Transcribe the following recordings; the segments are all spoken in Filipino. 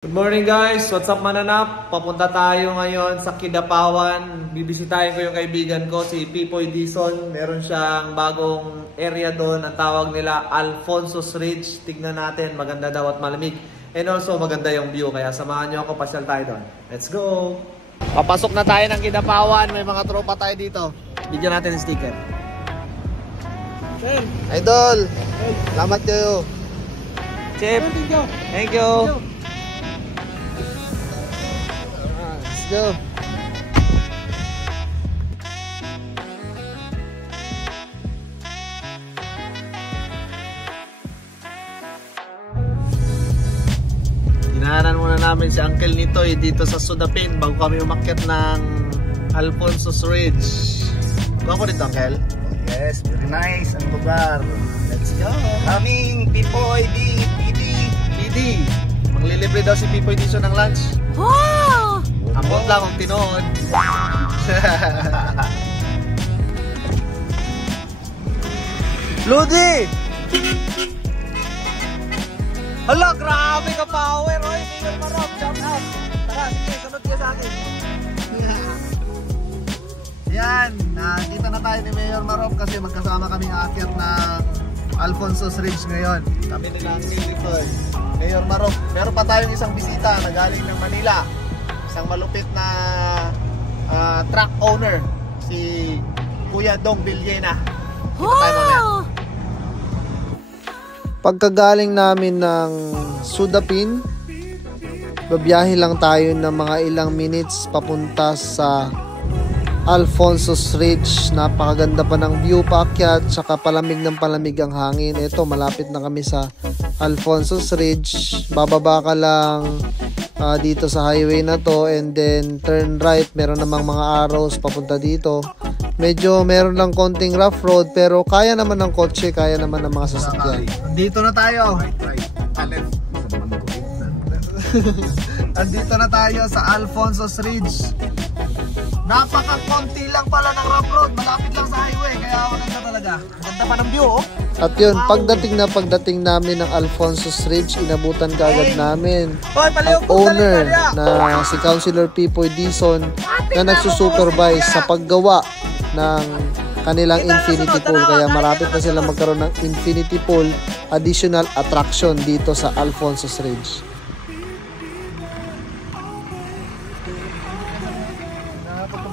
Good morning guys! What's up mananap? Papunta tayo ngayon sa Kidapawan. Bibisitahin ko yung kaibigan ko, si Pipoy Dizon. Meron siyang bagong area doon. Ang tawag nila Alfonso's Ridge. Tignan natin, maganda daw at malamig. And also maganda yung view. Kaya samahan nyo ako, pasyal tayo doon. Let's go! Papasok na tayo ng Kidapawan. May mga tropa tayo dito. Bigyan natin ng sticker. Idol! Salamat kayo! Chip! Thank you! Go. Dinaanan muna namin si Uncle Nitoy dito sa Sudapin bago kami umakyat ng Alfonso's Ridge. Go dito, Uncle. Yes, very nice ang lugar. Let's go. Kaming Pipoy PD. Manglilibre daw si Pipoy dito ng lunch. Wow! Amot lang kung tinood. Ludi! Hala, grabe ka power! Oy, Mayor Marok, jump out! Tara, sige, sunod ka sa akin. Yan, dito na tayo ni Mayor Marok kasi magkasama kaming aakyat ng Alfonso's Ridge ngayon. Kami nila ang Nitoy. Mayor Marok, meron pa tayong isang bisita na galing ng Manila. Isang malupit na truck owner, si Kuya Dong Villena. Wow! Pagkagaling namin ng Sudapin, babiyahe lang tayo ng mga ilang minutes papunta sa Alfonso's Ridge. Napakaganda pa ng view paakyat, tsaka palamig ng palamig ang hangin. Ito, malapit na kami sa Alfonso's Ridge. Bababa ka lang dito sa highway na to and then turn right. Meron namang mga arrows papunta dito. Medyo meron lang konting rough road pero kaya naman ng kotse, kaya naman ng mga sasakyan. Dito na tayo. Andito na tayo sa Alfonso's Ridge. Napaka-konti lang pala ng rough road. Malapit lang sa highway. Kaya maganda talaga. Maganda pa ng view, oh. At yun, pagdating namin ng Alfonso's Ridge, inabutan kaagad namin ang owner na si Councilor Pipoy Dizon na nagsusupervise sa paggawa ng kanilang infinity pool. Kaya marapit na sila magkaroon ng infinity pool additional attraction dito sa Alfonso's Ridge.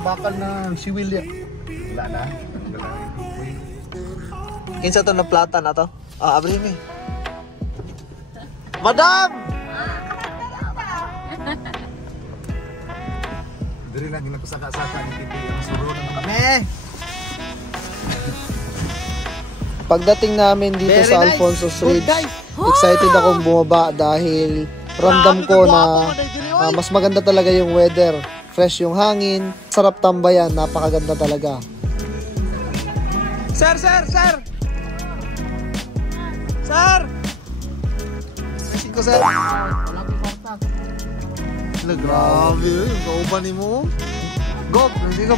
Bakal na si William. Wala na. Kinsa to na plata na to? Abri mi. Madam! Diri lang yung nakusaka-saka ni Pipoy. Ang suro na kami. Pagdating namin dito sa Alfonso's Ridge, excited akong bumaba dahil ramdam ko na mas maganda talaga yung weather. Fresh yung hangin, sarap tambayan, napakaganda talaga. Sir! Sir! Kasi ko sir. Grabe, yung kauban ni mo. Go! Hindi ka.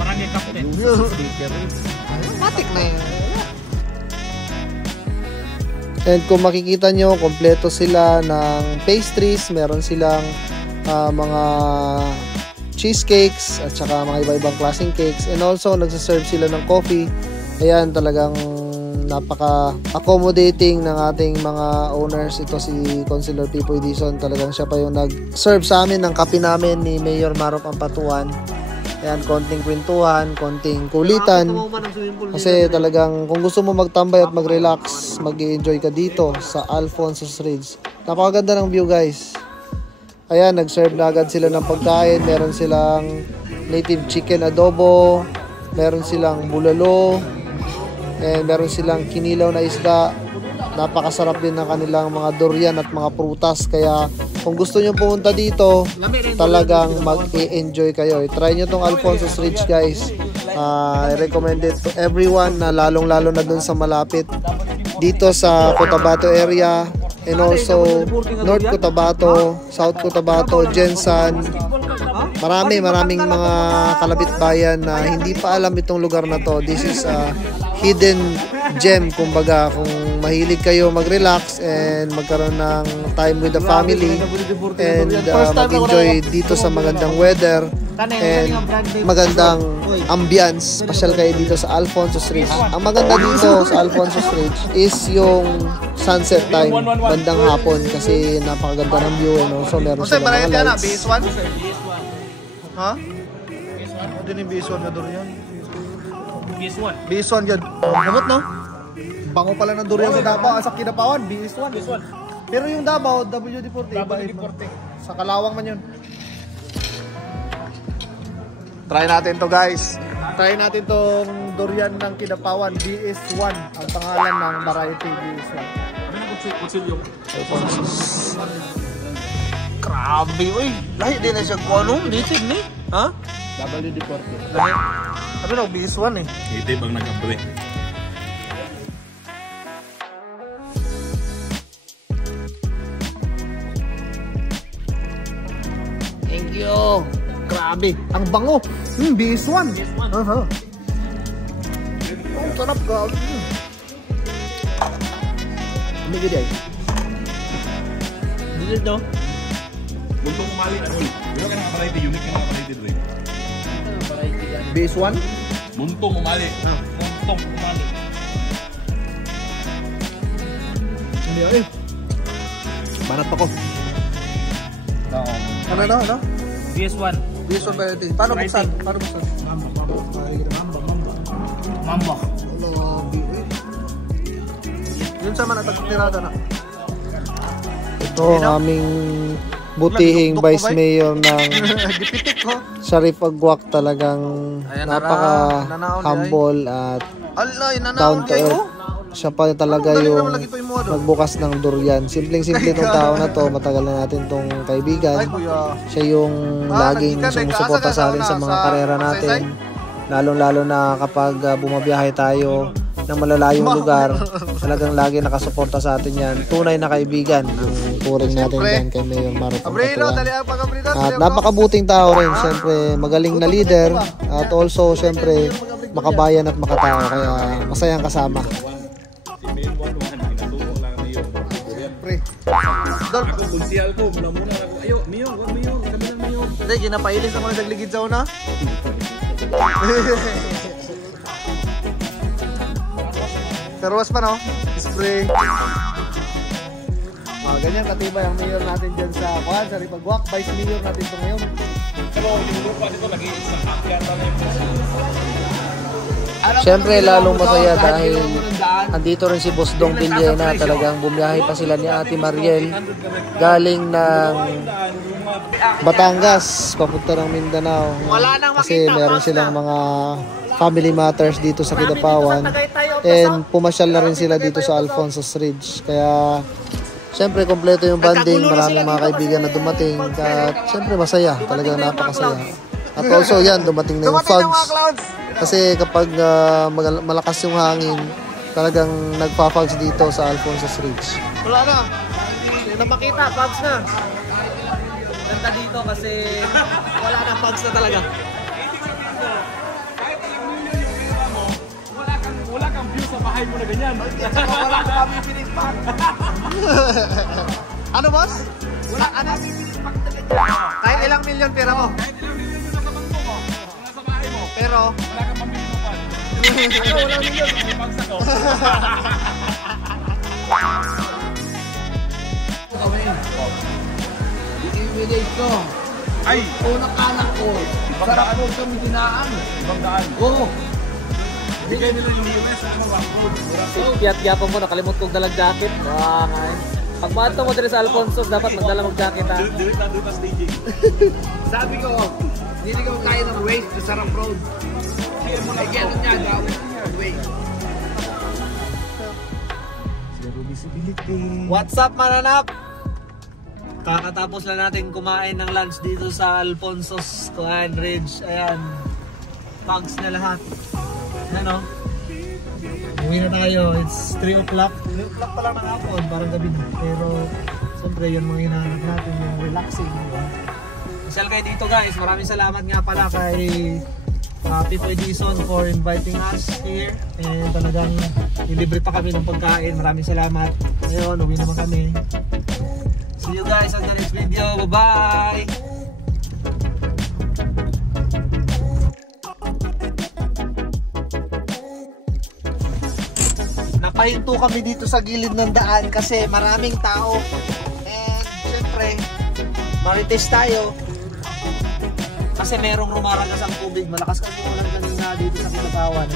Parang yung kapten. Matik na yun. And kung makikita nyo, kompleto sila ng pastries. Meron silang mga cheesecakes at saka mga iba-ibang klaseng cakes. And also, nagsaserve sila ng coffee. Ayan, talagang napaka-accommodating ng ating mga owners. Ito si Councilor Pipoy Dizon. Talagang siya pa yung nag-serve sa amin ng kape namin ni Mayor Marok Ampatuan. Ayan, konting kwentuhan, konting kulitan. Kasi talagang kung gusto mo magtambay at mag-relax, mag-i-enjoy ka dito sa Alfonso's Ridge. Napakaganda ng view, guys. Ayan, nag-serve na agad sila ng pagkain. Meron silang native chicken adobo, meron silang bulalo, and meron silang kinilaw na isda. Napakasarap din ng kanilang mga durian at mga prutas. Kaya kung gusto nyo pumunta dito, talagang mag-i-enjoy kayo. Try nyo tong Alfonso's Ridge, guys. I recommend it to everyone na lalong-lalo na dun sa malapit dito sa Cotabato area. And also North Cotabato, South Cotabato, Jensan. Maraming mga kalapit bayan na hindi pa alam itong lugar na to. This is a hidden gem, kumbaga, kung mahilig kayo mag-relax and magkaroon ng time with the family and mag-enjoy dito sa magandang weather and magandang ambience, pasyal kayo dito sa Alfonso's Ridge. Ang maganda dito sa Alfonso's Ridge is yung sunset time, bandang hapon, kasi napakaganda ng view, and also meron silang mga lights. BS1? Ha? Ano din yung BS1 na durian? BS1 yan. Bangot, no? Bango pala ng durian sa Davao. Sa Kidapawan, BS1. Pero yung Davao, WD-40. Sa Kalawang man yun. Try natin to, guys. Try natin tong durian ng Kidapawan, BS1. Ang pangalan ng variety, BS1. Grabe, uy. Lahi din na siya kung ano, native ni. Ha? WD-40. Lahi. Sabi na, BS1 eh. Native ang nag-abre. Thank you. Grabe, ang bango. BS1. Ang sarap, grabe. Hindi gede ay. Dito no? Buntong kumali na uy. Pero ka nakapalite, unique ka nakapalite doon. BS1? Buntong kumali. Buntong kumali. Hindi ay. Banat ako. Ano? BS1. BS1 variety. Paano buksan? Mamba. Yun sa man at tirada na. Ito ang aming butihing Vice Mayor ng Dipitik ko. Sharif Agwak, talagang napaka-humble at Alay, down nanawag to earth. Siya pa talaga yung nagbukas ng durian. Simpleng-simple tong tao na to, matagal na natin tong kaibigan. kuya. Siya yung laging sumusuporta sa atin sa mga karera natin. Lalong-lalo na kapag bumabiyahe tayo ng malalayong lugar, talagang lagi nakasuporta sa atin yan. Tunay na kaibigan yung turing natin dyan kay Mayor Marup Abrilo, dali Patuan. ang pag-abrilo. At napakabuting tao rin, siyempre magaling na leader, at also siyempre makabayan at makatao, kaya masayang kasama. Ako, bunsiyal ko. Muna ako. Ayo, Miyong, wag Miyong. Kami ng Miyong. Hindi, ginapailis naman ang nagligid sa una. Terwas pa, no? Spray. Ganyan katibay ang mayor natin dyan sa Kuhan, sa Ripagwak. Vice mayor natin ito ngayon. Pero yung lupa dito, lagi sa akyata na yung Siyempre lalong masaya dahil andito rin si Boss Dong Villena, talagang bumiyahe pa sila ni Ate Mariel galing ng Batangas papunta ng Mindanao kasi meron silang mga family matters dito sa Kidapawan, and pumasyal na rin sila dito sa Alfonso's Ridge, kaya siyempre kompleto yung banding, maraming mga kaibigan na dumating at siyempre masaya, talagang napakasaya. At also yan, dumating na yung fogs. Kasi kapag malakas yung hangin, talagang nagpa-fogs dito sa Alfonso's Ridge. Wala na. Hindi na makita, bugs na. Ganda dito kasi wala na, bugs na talaga. kahit yung million yung pera mo, wala kang view sa bahay mo na ganyan. Wala ka kami pinispak. Ano, boss? Wala ka na pinispak talaga. Kahit ilang milyon pera mo. Kahit ilang million yung nasa bangko mo, nasa bahay mo, Pero, wala kang pambili mo pa. Ano, walang million, may bags ako. I-village ko. Ay! Unang anak ko. Sarap po kami dinaan. Ibang daan. Oo. Bigay nila yung US sa mga road. Piyat-yapon ko, nakalimot kong dalang jacket. Pag mato mo dito sa Alfonso's, dapat magdala mong jacket ha. Direct na doon na staging. Sabi ko, hindi ko kaya ng waste sa Sarap Road. Ay, gano'n niya, gawin niya. Waste. What's up, mananap? Kakatapos lang natin kumain ng lunch dito sa Alfonso's Ridge. Ayan, bugs na lahat. Ayan o. Uwi na tayo. It's 3 o'clock. 3 o'clock pa lang ng hapon, parang gabi na. Pero siyempre yun mga hinahanap natin, yung relaxing. Diba? Masyal kayo dito guys. Maraming salamat nga pala kay Pipoy Dison for inviting us here. And talagang nilibre pa kami ng pagkain. Maraming salamat. Ngayon, uwi naman kami. See you guys on the next video. Bye-bye! Napahinto kami dito sa gilid ng daan kasi maraming tao. And syempre, marites tayo. Kasi merong rumaragas ang tubig. Malakas kasi ulan kanina dito sa Kidapawan.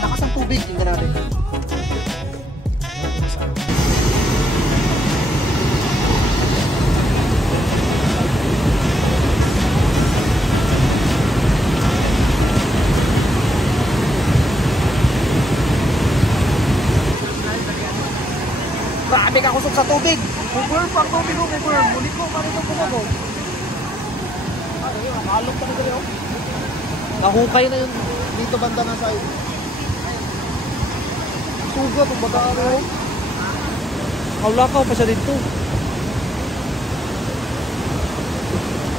Malakas ang tubig. Tingnan natin. Grabe ka kusog sa tubig. Bubur pang tubig ko. Bubur. Mulit ko. Paano ito kumago? Nakalog talaga yun. Nahukay na yun dito banda na side. Suga itong baga yun. Kaulakaw pa siya dito.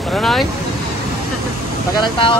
Tara na eh. Taga ng tao.